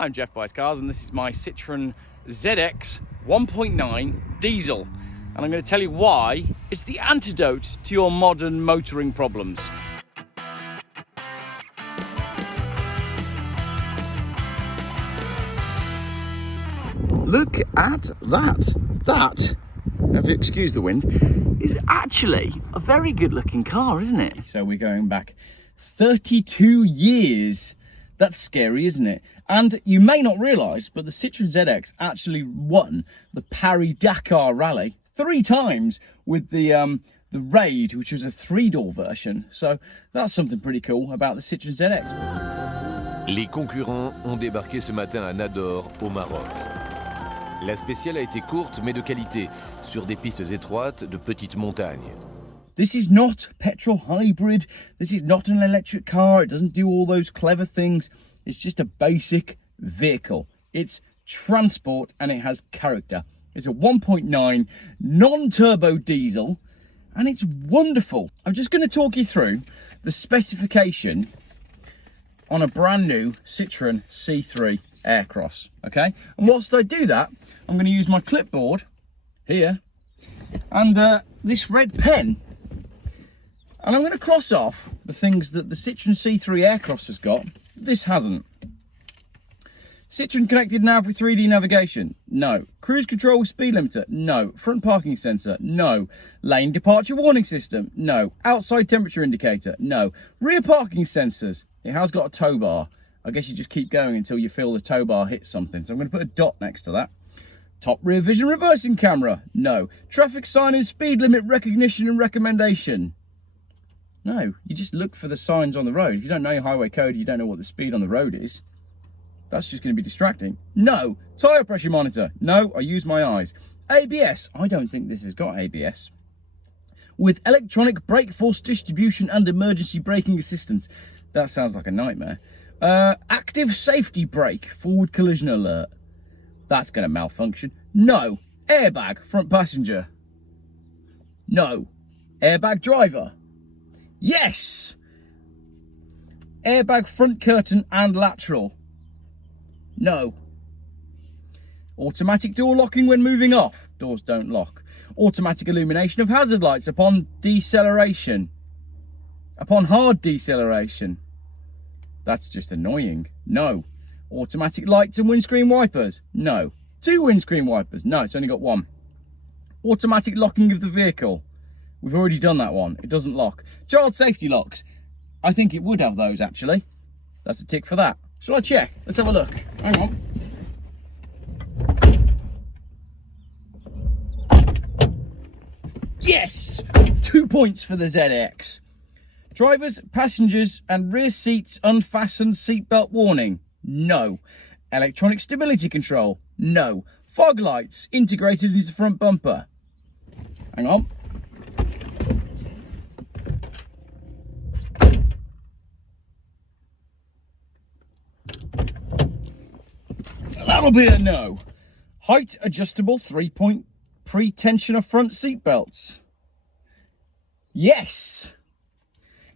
I'm Geoff Buys Cars and this is my Citroen ZX 1.9 diesel. And I'm going to tell you why it's the antidote to your modern motoring problems. Look at that. That, if you excuse the wind, is actually a very good looking car, isn't it? So we're going back 32 years. That's scary, isn't it? And you may not realise, but the Citroen ZX actually won the Paris-Dakar Rally 3 times with the Raid, which was a 3-door version. So that's something pretty cool about the Citroen ZX. Les concurrents ont débarqué ce matin à Nador, au Maroc. La spéciale a été courte mais de qualité, sur des pistes étroites de petites montagnes. This is not petrol hybrid. This is not an electric car. It doesn't do all those clever things. It's just a basic vehicle. It's transport and it has character. It's a 1.9 non-turbo diesel and it's wonderful. I'm just going to talk you through the specification on a brand new Citroen C3 Aircross, okay? And whilst I do that, I'm going to use my clipboard here and this red pen. And I'm going to cross off the things that the Citroen C3 Aircross has got. This hasn't. Citroen connected nav with 3D navigation? No. Cruise control with speed limiter? No. Front parking sensor? No. Lane departure warning system? No. Outside temperature indicator? No. Rear parking sensors? It has got a tow bar. I guess you just keep going until you feel the tow bar hits something. So I'm going to put a dot next to that. Top rear vision reversing camera? No. Traffic sign and speed limit recognition and recommendation? No, you just look for the signs on the road. If you don't know your highway code, you don't know what the speed on the road is. That's just going to be distracting. No. Tyre pressure monitor? No, I use my eyes. ABS? I don't think this has got ABS. With electronic brake force distribution and emergency braking assistance. That sounds like a nightmare. Active safety brake, forward collision alert. That's going to malfunction. No. Airbag, front passenger? No. Airbag driver? Yes! Airbag front curtain and lateral? No. Automatic door locking when moving off? Doors don't lock. Automatic illumination of hazard lights upon deceleration? Upon hard deceleration? That's just annoying. No. Automatic lights and windscreen wipers? No. 2 windscreen wipers? No, it's only got 1. Automatic locking of the vehicle? We've already done that one. It doesn't lock. Child safety locks. I think it would have those, actually. That's a tick for that. Shall I check? Let's have a look. Hang on. Yes! 2 points for the ZX. Drivers, passengers and rear seats unfastened seatbelt warning? No. Electronic stability control? No. Fog lights integrated into front bumper? Hang on. That'll be a no. Height adjustable 3-point pre-tensioner front seat belts? Yes.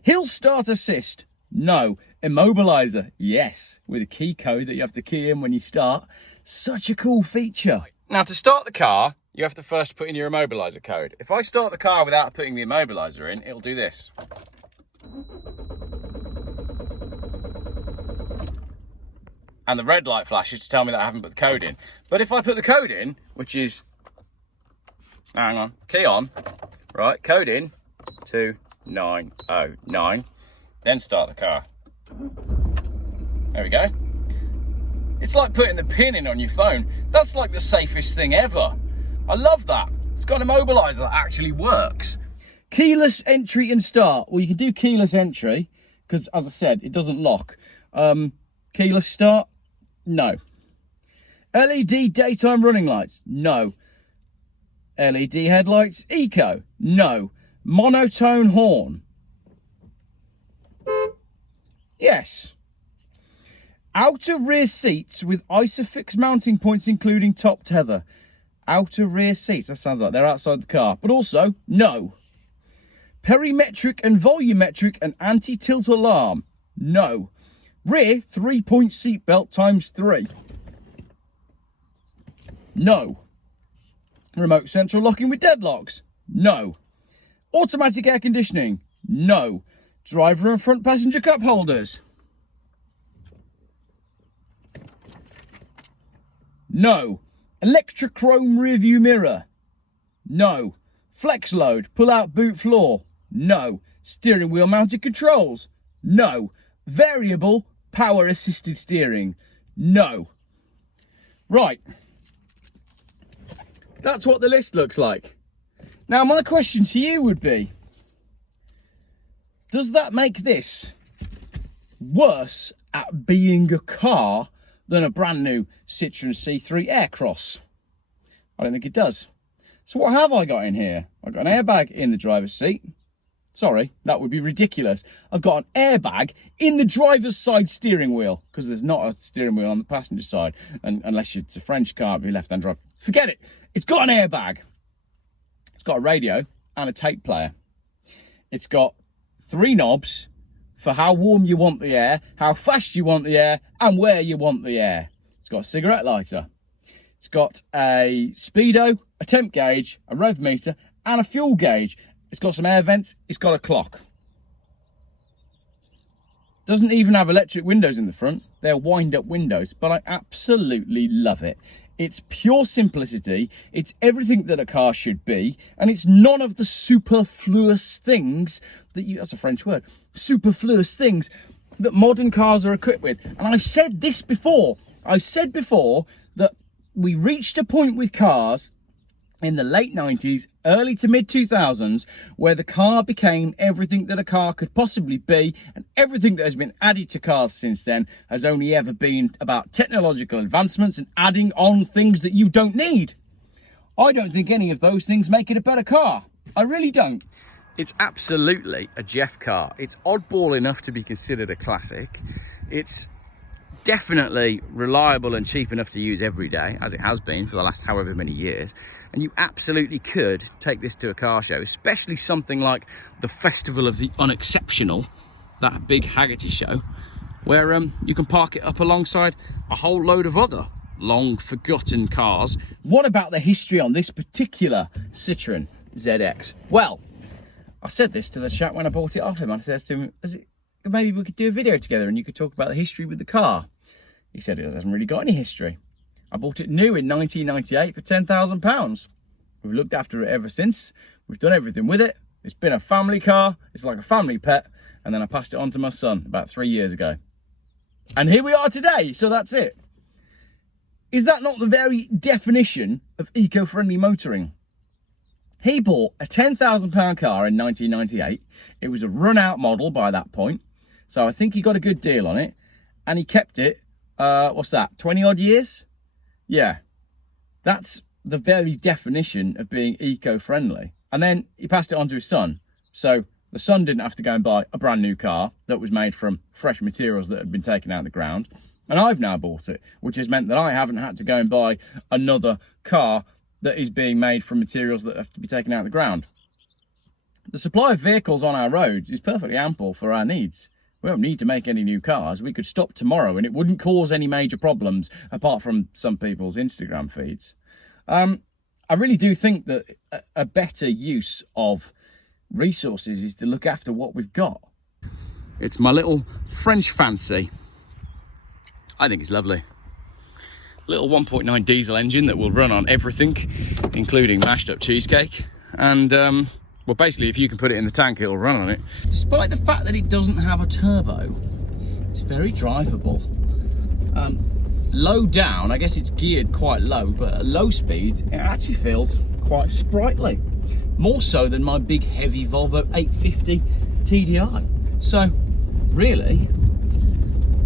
Hill start assist? No. Immobilizer? Yes. With a key code that you have to key in when you start. Such a cool feature. Now to start the car, you have to first put in your immobilizer code. If I start the car without putting the immobilizer in, it'll do this. And the red light flashes to tell me that I haven't put the code in. But if I put the code in, which is, hang on, key on, right, code in, 2909, then start the car. There we go. It's like putting the pin in on your phone. That's like the safest thing ever. I love that. It's got an immobilizer that actually works. Keyless entry and start. Well, you can do keyless entry, because as I said, it doesn't lock. Keyless start? No. LED daytime running lights? No. LED headlights? Eco? No. Monotone horn? Yes. Outer rear seats with Isofix mounting points including top tether? Outer rear seats, that sounds like they're outside the car. But also, no. Perimetric and volumetric and anti-tilt alarm? No. Rear 3-point seatbelt times 3. No. Remote central locking with deadlocks? No. Automatic air conditioning? No. Driver and front passenger cup holders? No. Electric chrome rear view mirror? No. Flex load, pull out boot floor? No. Steering wheel mounted controls? No. Variable power assisted steering? No. Right. That's what the list looks like. Now my question to you would be, does that make this worse at being a car than a brand new Citroen C3 Aircross? I don't think it does. So what have I got in here? I've got an airbag in the driver's seat. Sorry, that would be ridiculous. I've got an airbag in the driver's side steering wheel, because there's not a steering wheel on the passenger side, and unless it's a French car, it'd be left-hand drive. Forget it. It's got an airbag. It's got a radio and a tape player. It's got 3 knobs for how warm you want the air, how fast you want the air, and where you want the air. It's got a cigarette lighter. It's got a speedo, a temp gauge, a rev meter, and a fuel gauge. It's got some air vents. It's got a clock. Doesn't even have electric windows in the front. They're wind-up windows, but I absolutely love it. It's pure simplicity. It's everything that a car should be, and it's none of the superfluous things that that's a French word, superfluous things that modern cars are equipped with. And I've said this before. I've said before that we reached a point with cars in the late 90s, early to mid 2000s, where the car became everything that a car could possibly be, and everything that has been added to cars since then has only ever been about technological advancements and adding on things that you don't need. I don't think any of those things make it a better car. I really don't. It's absolutely a Geoff car. It's oddball enough to be considered a classic. It's definitely reliable and cheap enough to use every day, as it has been for the last however many years. And you absolutely could take this to a car show, especially something like the Festival of the Unexceptional, that big Haggerty show, where you can park it up alongside a whole load of other long forgotten cars. What about the history on this particular Citroen ZX? Well, I said this to the chap when I bought it off him. I said to him, maybe we could do a video together and you could talk about the history with the car. He said it hasn't really got any history. I bought it new in 1998 for £10,000. We've looked after it ever since. We've done everything with it. It's been a family car. It's like a family pet. And then I passed it on to my son about 3 years ago. And here we are today. So that's it. Is that not the very definition of eco-friendly motoring? He bought a £10,000 car in 1998. It was a run-out model by that point. So I think he got a good deal on it. And he kept it, what's that, 20 odd years? Yeah, that's the very definition of being eco-friendly. And then he passed it on to his son. So the son didn't have to go and buy a brand new car that was made from fresh materials that had been taken out of the ground. And I've now bought it, which has meant that I haven't had to go and buy another car that is being made from materials that have to be taken out of the ground. The supply of vehicles on our roads is perfectly ample for our needs. We don't need to make any new cars. We could stop tomorrow and it wouldn't cause any major problems, apart from some people's Instagram feeds. I really do think that a better use of resources is to look after what we've got. It's my little French fancy. I think it's lovely. Little 1.9 diesel engine that will run on everything, including mashed up cheesecake. And well, basically, if you can put it in the tank, it'll run on it. Despite the fact that it doesn't have a turbo, it's very drivable. Low down, I guess it's geared quite low, but at low speeds, it actually feels quite sprightly. More so than my big, heavy Volvo 850 TDI. So, really,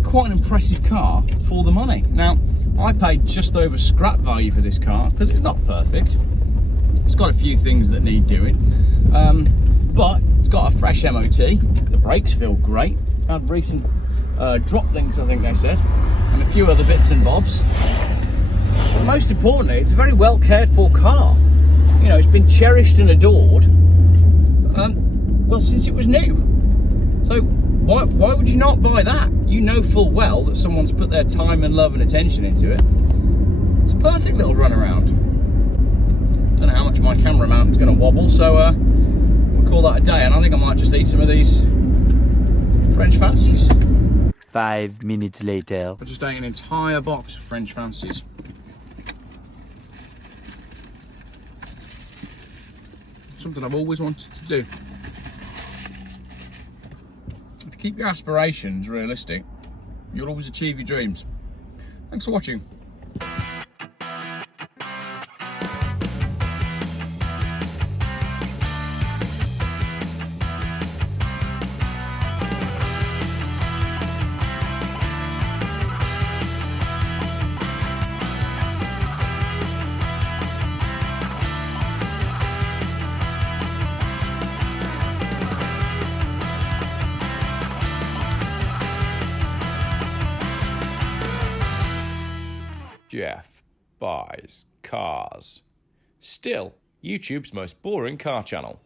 quite an impressive car for the money. Now, I paid just over scrap value for this car, because it's not perfect. It's got a few things that need doing, but it's got a fresh MOT. The brakes feel great. Had recent drop links, I think they said, and a few other bits and bobs. But most importantly, it's a very well cared for car. You know, it's been cherished and adored, well, since it was new. So Why would you not buy that? You know full well that someone's put their time and love and attention into it. It's a perfect little run around. Don't know how much my camera mount is going to wobble, so we'll call that a day. And I think I might just eat some of these French fancies. 5 minutes later. I just ate an entire box of French fancies. Something I've always wanted to do. If you keep your aspirations realistic, you'll always achieve your dreams. Thanks for watching. Geoff buys cars. Still, YouTube's most boring car channel.